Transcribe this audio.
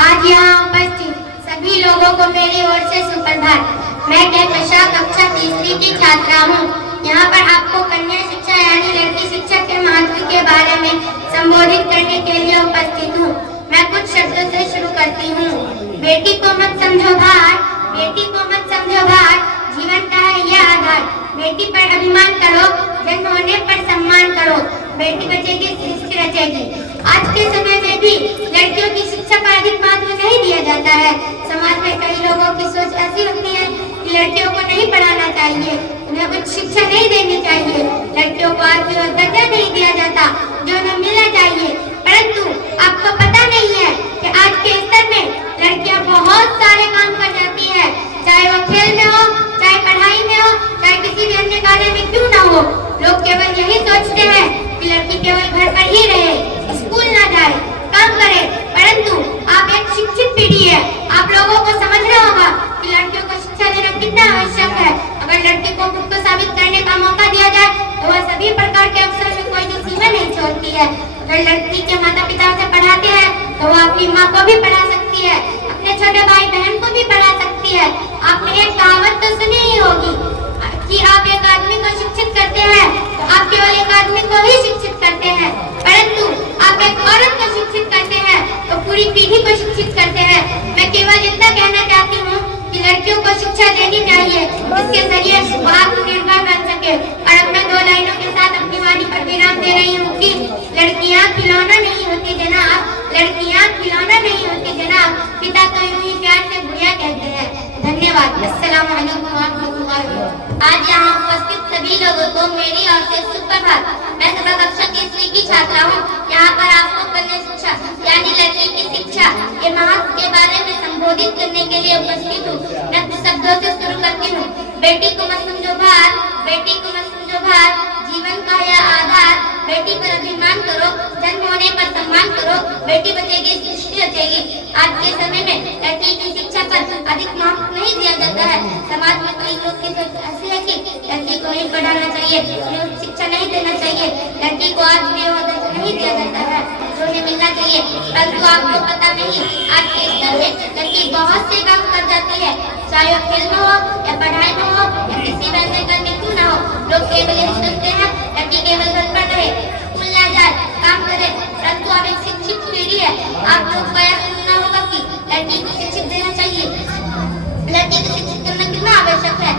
आज यहाँ उपस्थित सभी लोगों को मेरी ओर से सुप्रभात। मैं कक्षा कक्षा तीसरी की छात्रा हूँ। यहाँ पर आपको कन्या शिक्षा यानी लड़की शिक्षा के महत्व के बारे में संबोधित करने के लिए उपस्थित हूँ। मैं कुछ शब्दों से शुरू करती हूँ। बेटी को मत समझो भार, बेटी को मत समझो भार, जीवन का है यह आधार। बेटी पर अभिमान करो, जन्म होने पर सम्मान करो, बेटी बचेगी सृष्टि रचेगी। आज के समय में भी लड़कियों की शिक्षा पर अधिक महत्व नहीं दिया जाता है। समाज में कई लोगों की सोच ऐसी होती है कि लड़कियों को नहीं पढ़ाना चाहिए, उन्हें कुछ शिक्षा नहीं देनी चाहिए, लड़कियों को आज भी दर्जा नहीं दिया जाता जो उन्हें मिलना चाहिए। परंतु आपको पता नहीं है कि आज के स्तर में लड़कियां बहुत सारे काम कर जाती है, चाहे वो खेल में हो, चाहे पढ़ाई में हो, चाहे किसी भी अन्य कार्य में क्यों ना हो। लोग केवल यही सोचते हैं कि लड़की केवल घर पर ही रहे, स्कूल ना जाए, काम करे। परंतु आप एक शिक्षित पीढ़ी है, आप लोगों को समझना होगा कि लड़कियों को शिक्षा देना कितना आवश्यक है। अगर लड़की को खुद को साबित करने का मौका दिया जाए तो वह सभी प्रकार के अवसर में कोई भी सीमा नहीं छोड़ती है। अगर लड़की के माता पिता उसे पढ़ाते हैं तो वह अपनी माँ को भी पढ़ा सकती है, अपने छोटे भाई बहन को भी पढ़ा सकती है। आपने एक कहावत तो सुनी ही होगी कि आप एक आदमी को शिक्षित करते हैं तो आप केवल एक आदमी को ही शिक्षित करते हैं, परंतु आप एक औरत को शिक्षित करते हैं तो पूरी पीढ़ी को शिक्षित करते हैं। मैं केवल इतना कहना चाहती हूँ कि लड़कियों को शिक्षा देनी चाहिए, इसके जरिए वो आत्मनिर्भर बन सके। और अब मैं 2 लाइनों के साथ अपनी वाणी पर विराम दे रही हूँ कि लड़कियाँ खिलौना नहीं होती जनाब, लड़कियाँ खिलौना नहीं होती जनाब, पिता तो यूं ही प्यार से गुड़िया कहते हैं। धन्यवाद। अस्सलाम वालेकुम रहमतुल्लाह। आज यहाँ उपस्थित सभी लोगों को मेरी ओर से सुप्रभात। मैं सभा कक्षा तीसरी की छात्रा हूँ। यहाँ पर आपको कन्या शिक्षा यानी लड़की की शिक्षा के महत्व के बारे में संबोधित करने के लिए उपस्थित हूँ। मैं कुछ शब्दों से शुरू करती हूँ। बेटी को मत समझो भार, बेटी को मत समझो भार, जीवन का यह आधार। बेटी पर अभिमान करो, जन्म होने पर सम्मान करो, बेटी बचेगी सृष्टि रचेगी। आज के समय में लड़की की शिक्षा पर अधिक महत्व नहीं दिया जाता है। समाज में कई लोग की सोच ऐसी है कि लड़की को नहीं पढ़ाना चाहिए, उन्हें शिक्षा नहीं देना चाहिए, लड़की को आज भी दर्जा नहीं दिया जाता है जो उन्हें मिलना चाहिए। परंतु आपको पता नहीं आज के स्तर में लड़की बहुत से काम कर जाती है, चाहे वो खेल में हो या पढ़ाई में हो या किसी वैसे करने क्यों ना हो। लोग केवल यही सोचते हैं लड़की केवल घर पर रहे, स्कूल ना जाए, काम करे। परंतु आप एक शिक्षित पीढ़ी है, आप लोग को यह सुनना होगा कि लड़की को शिक्षित देना चाहिए। लड़की को शिक्षित करना कितना आवश्यक है।